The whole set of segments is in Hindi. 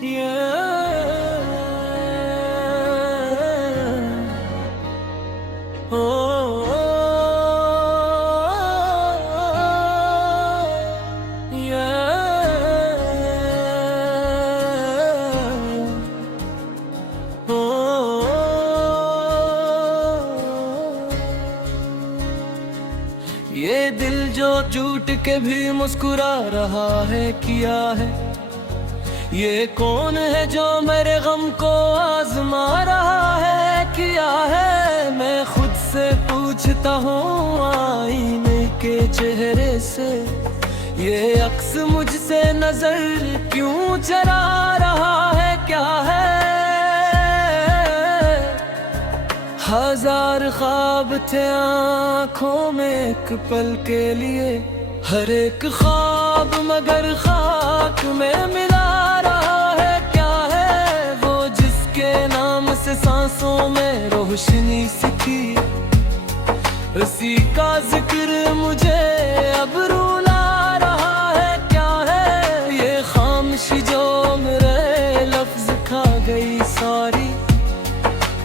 ये दिल जो झूठ के भी मुस्कुरा रहा है किया है। ये कौन है जो मेरे गम को आजमा रहा है किया है। मैं खुद से पूछता हूँ आईने के चेहरे से, ये अक्स मुझसे नजर क्यों चरा रहा है क्या है। हजार ख्वाब थे आँखों में एक पल के लिए, हर एक ख्वाब मगर खाक में मिला रहा है क्या है। वो जिसके नाम से सांसों में रोशनी सी थी, उसी का जिक्र मुझे अब रुला रहा है क्या है। ये खामोशी जो मेरे लफ्ज खा गई सारी,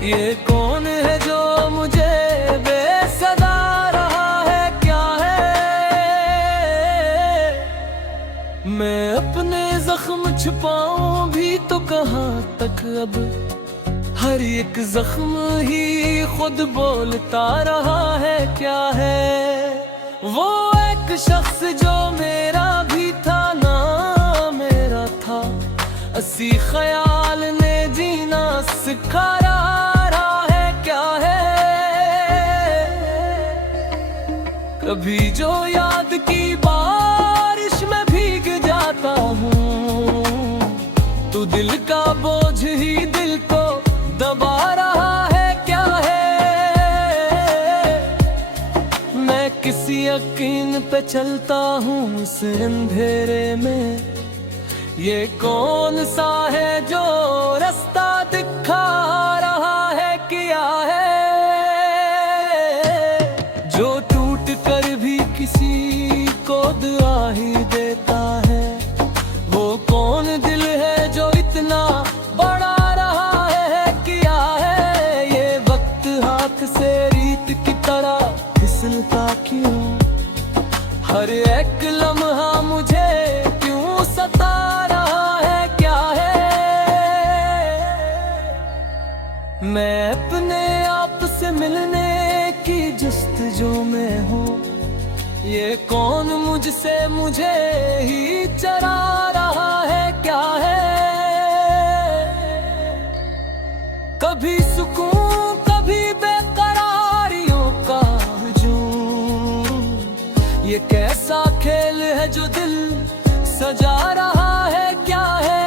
ये कौन है जो मुझे बेसदा रहा है क्या है। मैं अपने जख्म छुपाऊं भी तो कहाँ तक, अब हर एक जख्म ही खुद बोलता रहा है क्या है। वो एक शख्स जो मेरा भी था ना मेरा था, असी ख्याल ने जीना सिखा रहा है क्या है। कभी जो याद की बारिश में भीग जाता हूँ, तो दिल का बोझ ही दिल को दबा रहा है क्या है। मैं किसी यकीन पे चलता हूँ इस अंधेरे में, ये कौन सा है जो रास्ता दिखा रहा है क्या है। जो टूट कर भी किसी को दुआ ही देता है, वो कौन दिल है जो इतना बड़ा रहा है क्या है। ये वक्त हाथ से रीत की तरह फिसलता क्यों, हर एक लम्हा मुझे क्यों सता रहा है क्या है। मैं अपने आप से मिलने की जस्तजू में हूँ, ये कौन मुझसे मुझे ही चरा रहा है क्या है। कभी सुकून कभी बेकरारियों का हुजूम, ये कैसा खेल है जो दिल सजा रहा है क्या है।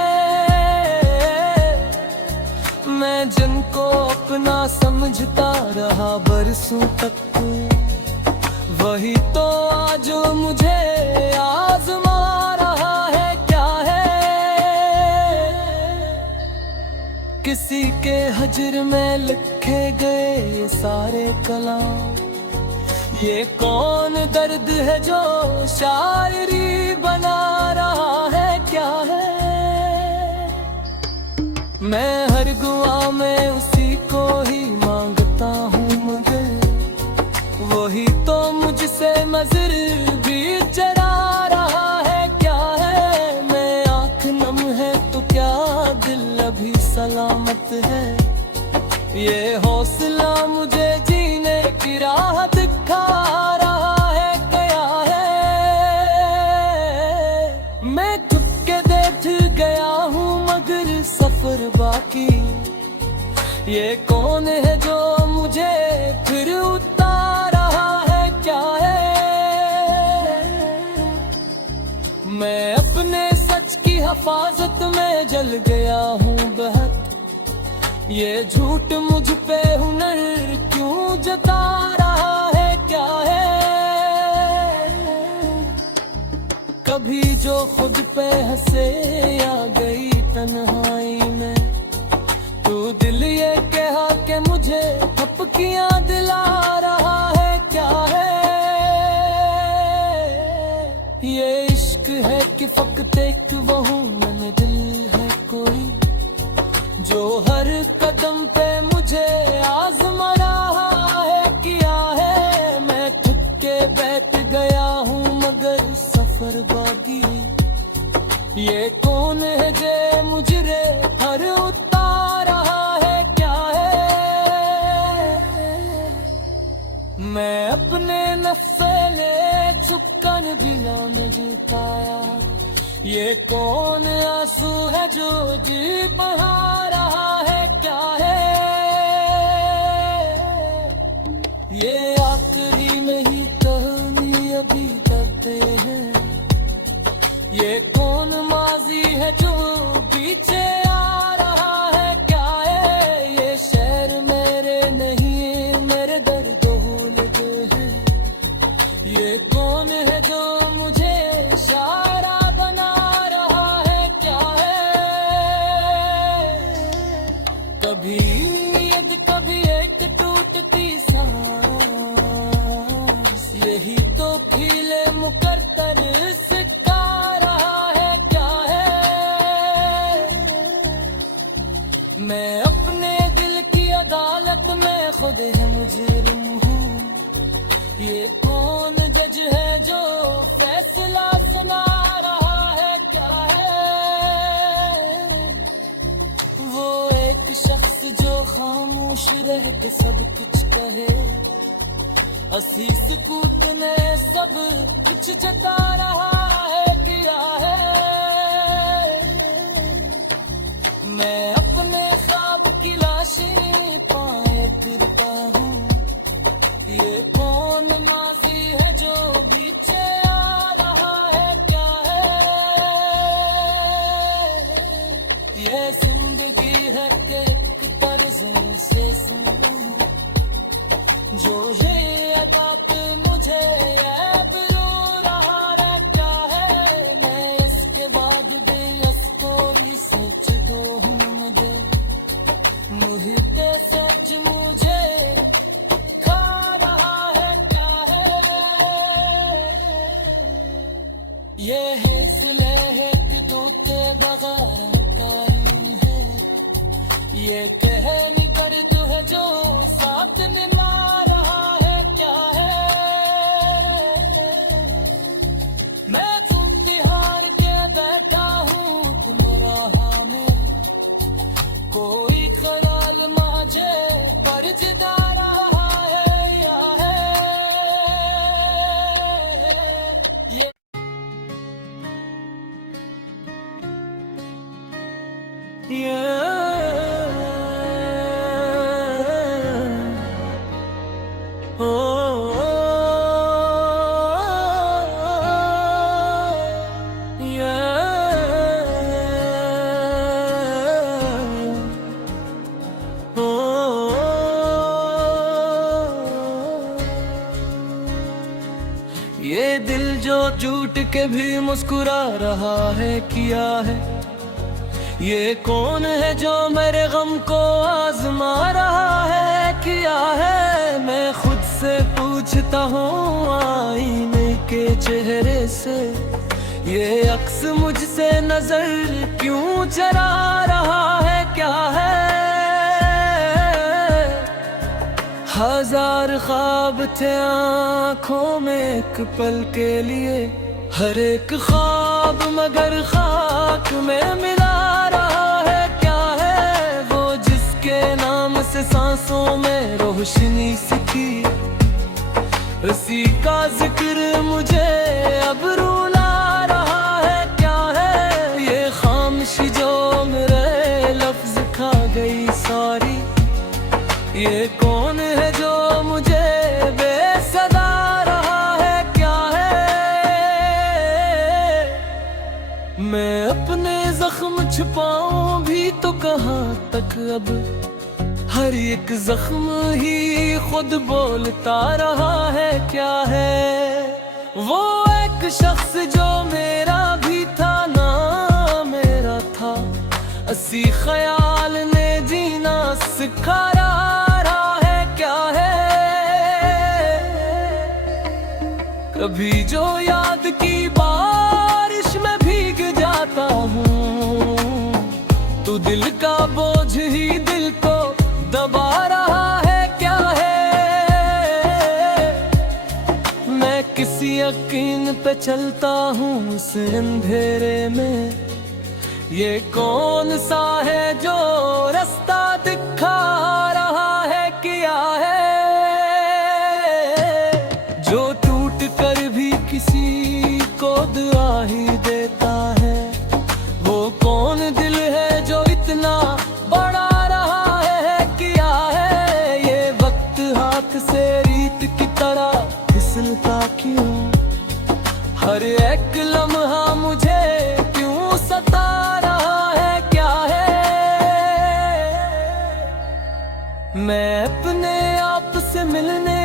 मैं जिनको अपना समझता रहा बरसों तक, वही तो आज मुझे आजमा रहा है क्या है। किसी के हजर में लिखे गए ये सारे कलाम, ये कौन दर्द है जो शायरी बना रहा है क्या है। मैं हर दुआ में उसी को ही मांगता हूँ, मगर वही तो मुझसे नजर भी चरा रहा है क्या है। मैं आँख नम है तो क्या दिल अभी सलामत है, ये हौसला मुझे जीने की राह दिखा रहा है क्या है। मैं चुपके देख गया हूँ मगर सफर बाकी, ये कौन है जो मुझे फिर उतार रहा है क्या है। मैं अपने सच की हिफाजत में जल गया हूँ बहुत, ये झूठ मुझ पे हुनर क्यों जता रहा है क्या है। कभी जो खुद पे हंसे आ गई तन्हाई में, तू दिल ये कहा कि मुझे थपकियां दिला रहा है क्या है। ये इश्क है कि फकत एक वो हूँ, मैंने दिल है कोई कोई जो हर कदम पे मुझे आज़मा रहा है, किया है। मैं थक के बैठ गया हूँ मगर सफर बाकी। ये कौन है जे मुझे हर उतार रहा है, क्या है। मैं अपने नफसे चुपकन भी नहीं पाया। ये कौन आंसू है जो जी बहा रहा है, क्या है। ये आखिरी में ही कहानी अभी करते हैं। ये कौन माजी है जो पीछे आ रहा है, क्या है। ये शहर मेरे नहीं मेरे दर्द हो लगे हैं। ये कौन है जो मुझे इशारा बना रहा है, क्या है। कभी उम्मीद कभी एक टूटती सांस, यही तो खिले मुकद्दर सिखा रहा है, क्या है। मैं अपने दिल की अदालत में खुद है मुजरिम हूँ। ये कौन जज है जो फैसला सुना रहा है, क्या है। वो एक शख्स जो खामोश रह के सब कुछ कहे। असी सुकूत ने सब कुछ जता रहा है, किया है। मैं अपने ख्वाब की लाशी पाए फिरता हूँ। ये कौन माजी है जो पीछे आ रहा है, क्या है। ये जिंदगी है कि एक तर्ज़ों से सुनो जो ये अदात मुझे रो रहा है, क्या है। मैं इसके बाद बेअस्कोरी सोच दो हूँ मुझे मुहिते सच मुझे खा रहा है, क्या है। ये है सुलह दूते बगार कारी है। ये कहनी कर दो है जो साथ निभा रहा है, क्या है। मैं भूखी हार के बैठा हूँ तुम्हारा में। कोई ख्याल मुझे पर जिदा रहा है, या है। ये ये दिल जो झूठ के भी मुस्कुरा रहा है, किया है। ये कौन है जो मेरे गम को आजमा रहा है, किया है। मैं खुद से पूछता हूँ आईने के चेहरे से। ये अक्स मुझसे नजर क्यों चरा रहा है, क्या है। हजार ख्वाब थे आँखों में एक पल के लिए। हर एक ख्वाब मगर खाक में मिला रहा है, क्या है। वो जिसके नाम से सांसों में रोशनी सी थी, उसी का जिक्र मुझे अब रुला रहा है, क्या है। ये खामोशी जो मेरे लफ्ज खा गई सारी। ये कौन है जो मुझे बेसदा रहा है, क्या है। मैं अपने जख्म छुपाऊं भी तो कहाँ तक अब। हर एक जख्म ही खुद बोलता रहा है, क्या है। वो एक शख्स जो मेरा भी था ना मेरा था। असी ख्याल ने जीना सिखा रहा है, क्या है। कभी जो याद की बारिश में भीग जाता हूँ, यकीन पे चलता हूँ उस अंधेरे में, ये कौन सा है जो रास्ता दिखा रहा है, क्या है जो टूट कर भी किसी को दुआ ही देता है। वो कौन दिल है जो इतना बड़ा रहा है, क्या है ये वक्त हाथ से रीत की तरह फिसलता क्यों, हर एक लम्हा मुझे क्यों सता रहा है, क्या है मैं अपने आप से मिलने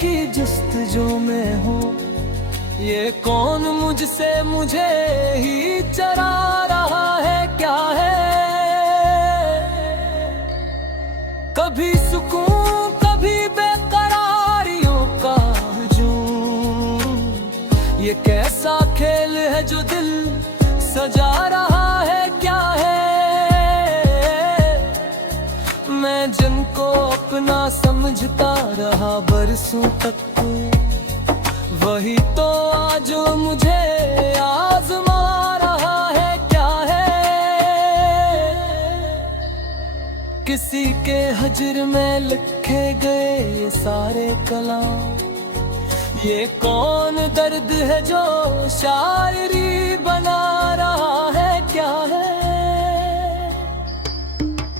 की जस्तजू में हूँ, ये कौन मुझसे मुझे ही चरा रहा है, क्या है कभी सुकून कभी बेकरारियों का हुजूम, ये कैसा खेल है जो दिल सजा रहा है, क्या है मैं जिनको अपना समझता रहा बरसों तक, वही तो आज मुझे आजमा रहा है, क्या है किसी के हजर में लिखे गए ये सारे कलाम, ये कौन दर्द है जो शायरी बना रहा है, क्या है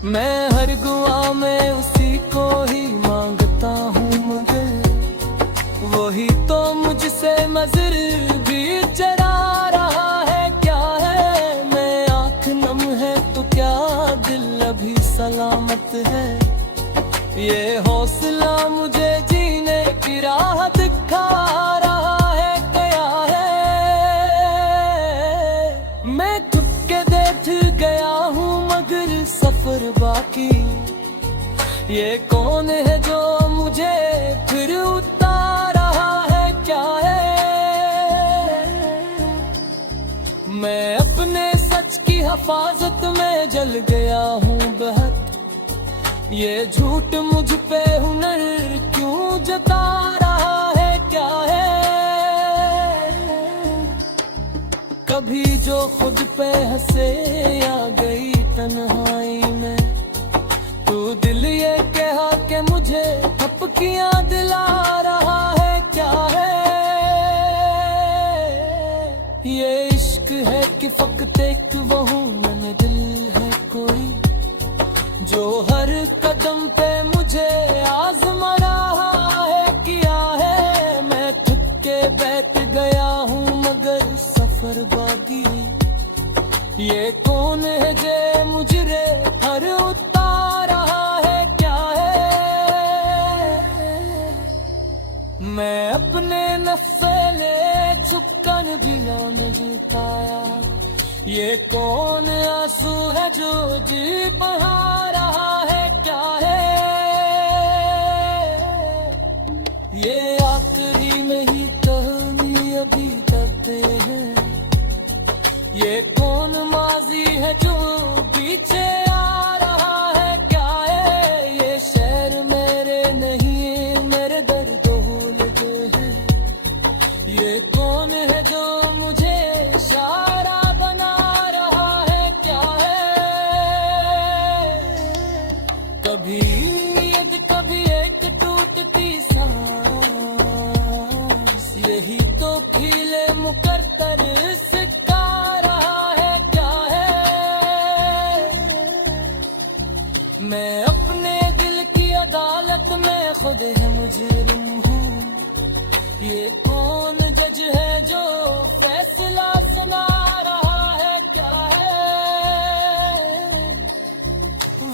मैं हर दुआ में उसी को ही मांगता हूँ, मगर वही तो मुझसे नजर भी चरा रहा है, क्या है मैं आँख नम है तो क्या दिल अभी सलामत है, ये हौसला मुझे जीने की राह दिखा रहा है, क्या है मैं चुपके देख गया हूँ मगर सफर बाकी, ये कौन है जो मुझे फिर उतार रहा है, क्या है मैं अपने सच की हिफाजत में जल गया हूँ बहुत, ये झूठ मुझ पे हुनर क्यों जता रहा है, क्या है कभी जो खुद पे हंसे आ गई तन्हाई में, तू दिल ये कहा कि मुझे थपकियां दिला रहा है, क्या है ये इश्क है कि फकत एक वहू में दिल है कोई, जो हर कदम पे मुझे आजमा रहा है, क्या है मैं थक के बैठ गया हूँ मगर सफर बाकी, ये कौन है जे मुझे हर उतार रहा है, क्या है मैं अपने नफसेले चुपकन भी नहीं पाया, ये कौन आंसू है जो जी बहा रहा है, क्या है ये आखिरी में ही कहानी अभी करते हैं, ये कौन माजी है जो पीछे आ रहा है, क्या है ये शहर मेरे नहीं मेरे दर्द हो लगे हैं, ये कौन है जो मुझे इशारा बना रहा है, क्या है कभी नींद कभी एक टूटती सांस, यही तो खिले मुकद्दर सिखा रहा है, क्या है मैं अपने दिल की अदालत में खुद है मुजरिम हूँ, ये कौन जज है जो फैसला सुना रहा है, क्या है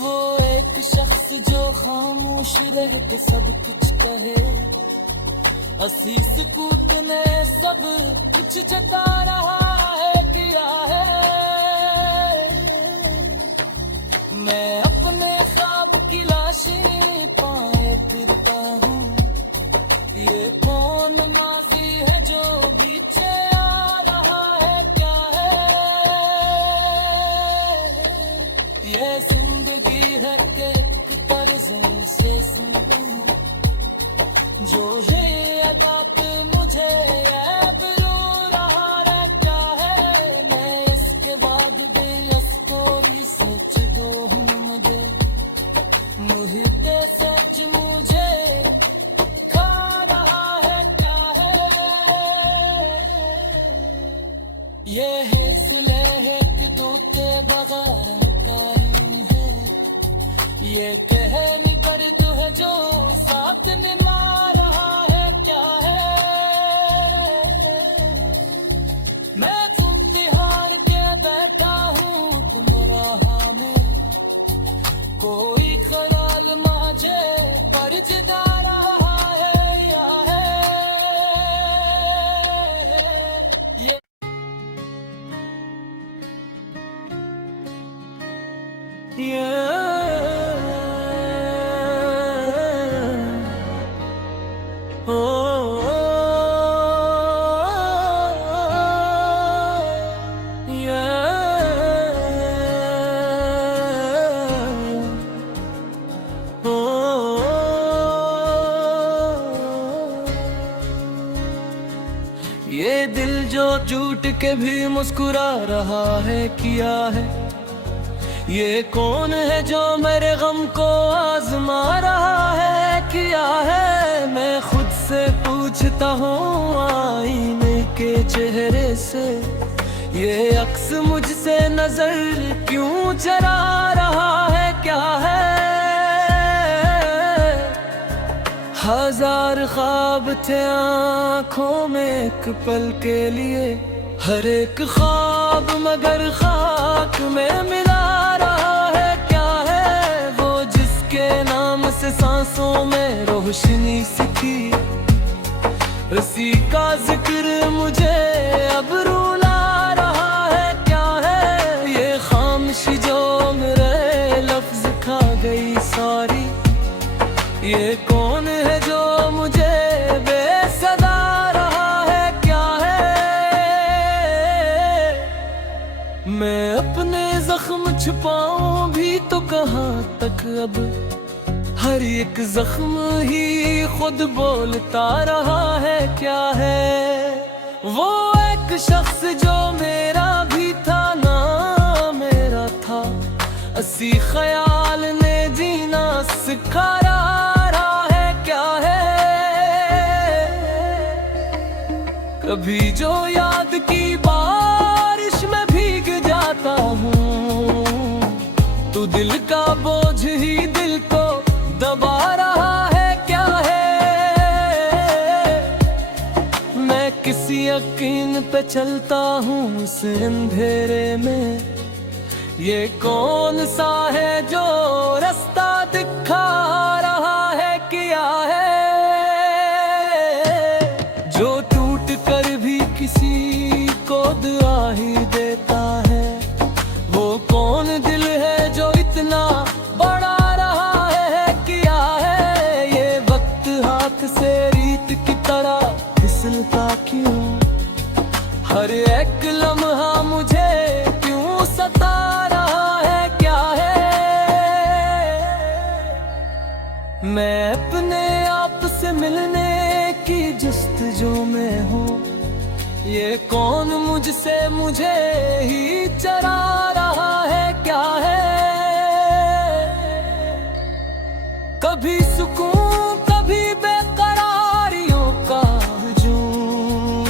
वो एक शख्स जो खामोश रह के सब कुछ कहे, हंसी सुकूत ने सब कुछ जता रहा है, क्या है मैं अपने ख्वाब की लाशी पाए फिरता हूँ, ये कौन माजी है जो पीछे आ रहा है, क्या है ये जिंदगी है कि एक तर्ज़ों से सुनो, जो है अदा पे मुझे ऐब ये है सुलह के दूते बगार कायम है, ये कहमी कर तू है जो साथ निभा रहा है क्या है। मैं चुप्पी हार के बैठा हूँ तुम राह में, कोई ख्याल मुझे पर जुदा रहा है या है। ये ये दिल जो झूठ के भी मुस्कुरा रहा है किया है, ये कौन है जो मेरे गम को आजमा रहा है किया है। मैं खुद से पूछता हूँ आईने के चेहरे से, ये अक्स मुझसे नजर क्यों चरा रहा है क्या है। हजार ख्वाब थे आँखों में एक पल के लिए, हर एक ख्वाब मगर खाक में मिला रहा है क्या है। वो जिसके नाम से सांसों में रोशनी सी थी, उसी का जिक्र मुझे अब रुला रहा है क्या है। ये खामोशी जो मेरे लफ्ज खा गई सारी, ये कौन है जो मुझे बेसदा रहा है क्या है। मैं अपने जख्म छुपाऊं भी तो कहाँ तक, अब हर एक जख्म ही खुद बोलता रहा है क्या है। वो एक शख्स जो मेरा भी था ना मेरा था, असी ख्याल ने जीना सिखा रहा है क्या है। कभी जो याद की बारिश में भीग जाता हूँ, तो दिल का बोझ ही दिल को दबा रहा है क्या है। मैं किसी यकीन पे चलता हूँ उस अंधेरे में, ये कौन सा है जो रास्ता दिखा रहा है क्या है। जो टूट कर भी किसी को दुआ ही देता है, वो कौन दिल है जो इतना बड़ा रहा है क्या है। ये वक्त हाथ से रीत की तरह फिसलता क्यों, हर एक लम्हा मुझे क्यों सता रहा है क्या है। मैं अपने आप से मिलने की जस्तजू में हूँ, ये कौन मुझसे मुझे ही चरा रहा है क्या है। कभी सुकून कभी बेकरारियों का हुजूम,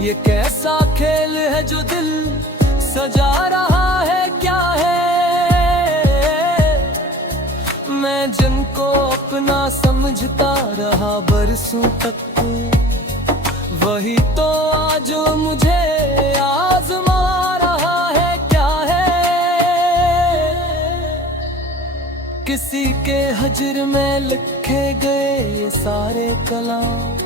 ये कैसा खेल है जो दिल सजा रहा है क्या है। मैं जिनको अपना समझता रहा बरसों तक, वही तो आज मुझे आजमा रहा है क्या है। किसी के हजर में लिखे गए ये सारे कलाम,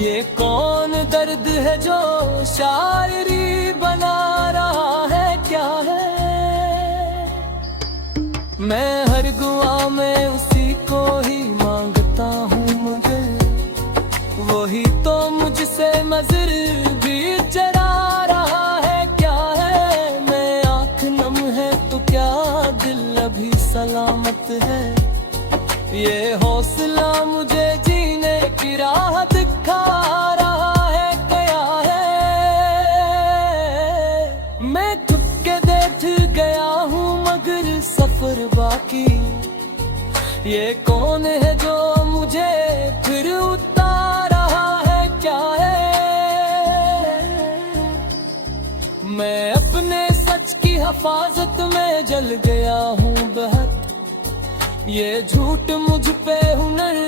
ये कौन दर्द है जो शायरी बना रहा है क्या है। मैं हर दुआ में उसी को ही मांगता हूँ, मगर वही तो मुझसे नजर भी चरा रहा है क्या है। मैं आँख नम है तो क्या दिल अभी सलामत है, ये हौसला मुझे जीने की राह दिखा रहा है क्या है। मैं चुपके देख गया हूँ मगर सफर बाकी, ये कौन है जो मुझे फिर उतार रहा है क्या है। हफाजत में जल गया हूँ बहत, ये झूठ मुझ पे हुनर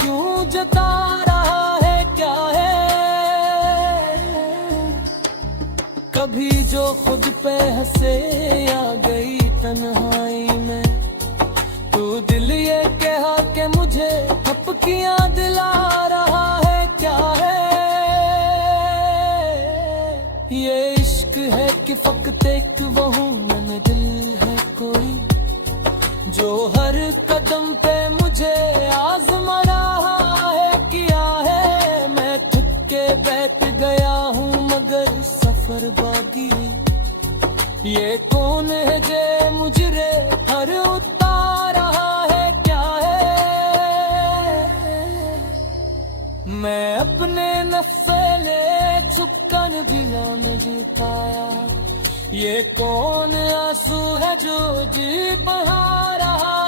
क्यों जता रहा है, क्या है। कभी जो खुद पे हंसे आ गई तन्हाई में, तू दिल ये कहा कि मुझे थपकियां दिला रहा है, क्या है। ये इश्क है कि फकत एक वो हूं मैं, दिल है कोई जो हर कदम पे मुझे आजमा रहा है, क्या है। मैं थक के बैठ गया हूँ मगर सफर बाकी, ये कौन है जे मुझे हर उतार रहा है, क्या है। मैं अपने नफसे छुपकन भी न जी पाया, ये कौन आंसू है जो जी बहा रहा